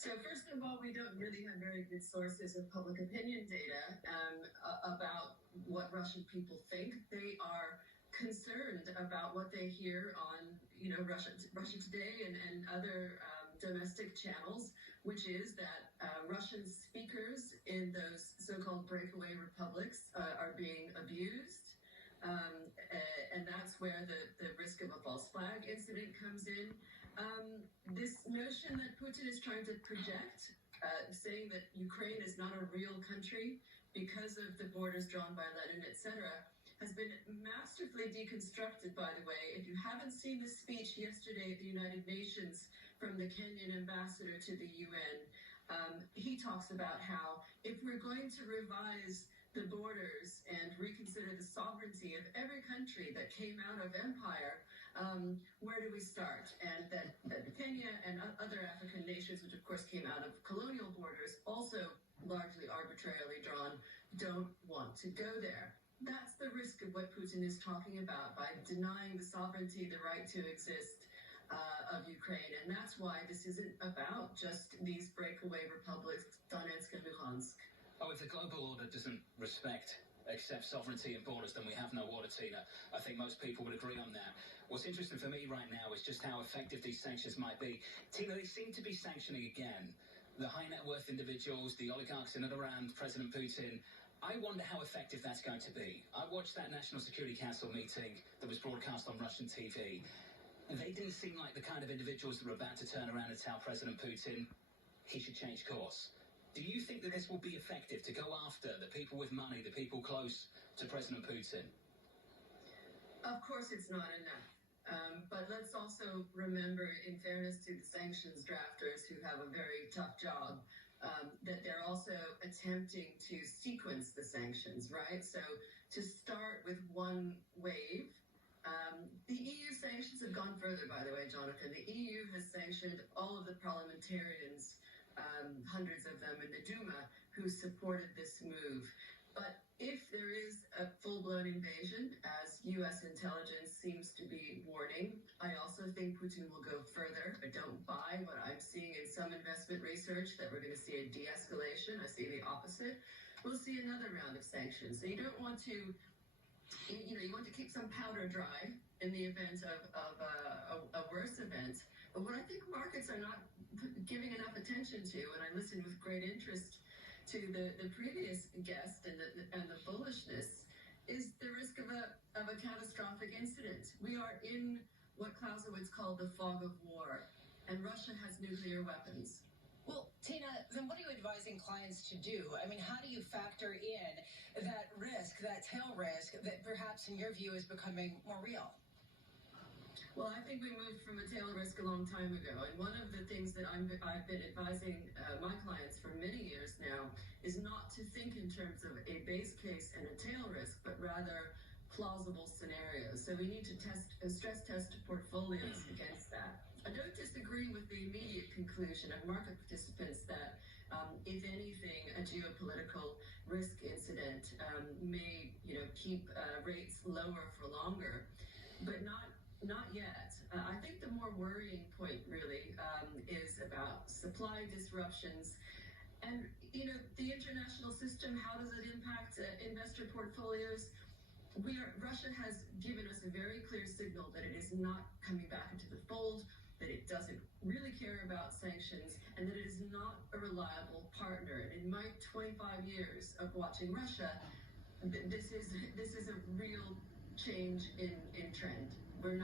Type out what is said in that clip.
So first of all, we don't really have very good sources of public opinion data about what Russian people think. They are concerned about what they hear on, Russia Today and other domestic channels, which is that Russian speakers in those so-called breakaway republics are being abused. And that's where the risk of a false flag incident comes in. This notion that Putin is trying to project, saying that Ukraine is not a real country because of the borders drawn by Lenin, etc., has been masterfully deconstructed, by the way. If you haven't seen the speech yesterday at the United Nations from the Kenyan ambassador to the UN, he talks about how if we're going to revise the borders and reconsider the sovereignty of every country that came out of empire, where do we start? And that Kenya and other African nations, which of course came out of colonial borders, also largely arbitrarily drawn, don't want to go there. That's the risk of what Putin is talking about by denying the sovereignty, the right to exist of Ukraine. And that's why this isn't about just these breakaway republics, Donetsk and Luhansk. Oh, if the global order doesn't accept sovereignty and borders, then we have no order, Tina. I think most people would agree on that. What's interesting for me right now is just how effective these sanctions might be. Tina, they seem to be sanctioning again the high net worth individuals, the oligarchs in and around President Putin. I wonder how effective that's going to be. I watched that National Security Council meeting that was broadcast on Russian TV. They didn't seem like the kind of individuals that were about to turn around and tell President Putin he should change course. Do you think that this will be effective to go after the people with money, the people close to President Putin? Of course it's not enough. But let's also remember, in fairness to the sanctions drafters who have a very tough job, that they're also attempting to sequence the sanctions, right? So to start with one wave, the EU sanctions have gone further, by the way, Jonathan. The EU has sanctioned all of the parliamentarians, hundreds of them in the Duma, who supported this move. But if there is a full-blown invasion, as U.S. intelligence seems to be warning, I also think Putin will go further. I don't buy what I'm seeing in some investment research that we're going to see a de-escalation. I see the opposite. We'll see another round of sanctions. So you don't want to, you want to keep some powder dry in the event of a worse event. But what I think markets are not giving enough attention to, and I listened with great interest to the previous guest and the bullishness, is the risk of a catastrophic incident. We are in what Clausewitz called the fog of war, and Russia has nuclear weapons. Well, Tina, then what are you advising clients to do? I mean, how do you factor in that risk, that tail risk, that perhaps in your view is becoming more real? Well, I think we moved from a tail risk a long time ago. And one of the things that I've been advising my clients for many years now is not to think in terms of a base case and a tail risk, but rather plausible scenarios. So we need to stress test portfolios against that. I don't disagree with the immediate conclusion of market participants that, if anything, a geopolitical risk incident may, keep rates lower for longer, but not yet. I think the more worrying point really is about supply disruptions and, the international system. How does it impact investor portfolios? Russia has given us a very clear signal that it is not coming back into the fold, that it doesn't really care about sanctions, and that it is not a reliable partner. And in my 25 years of watching Russia, this is a real change in trend.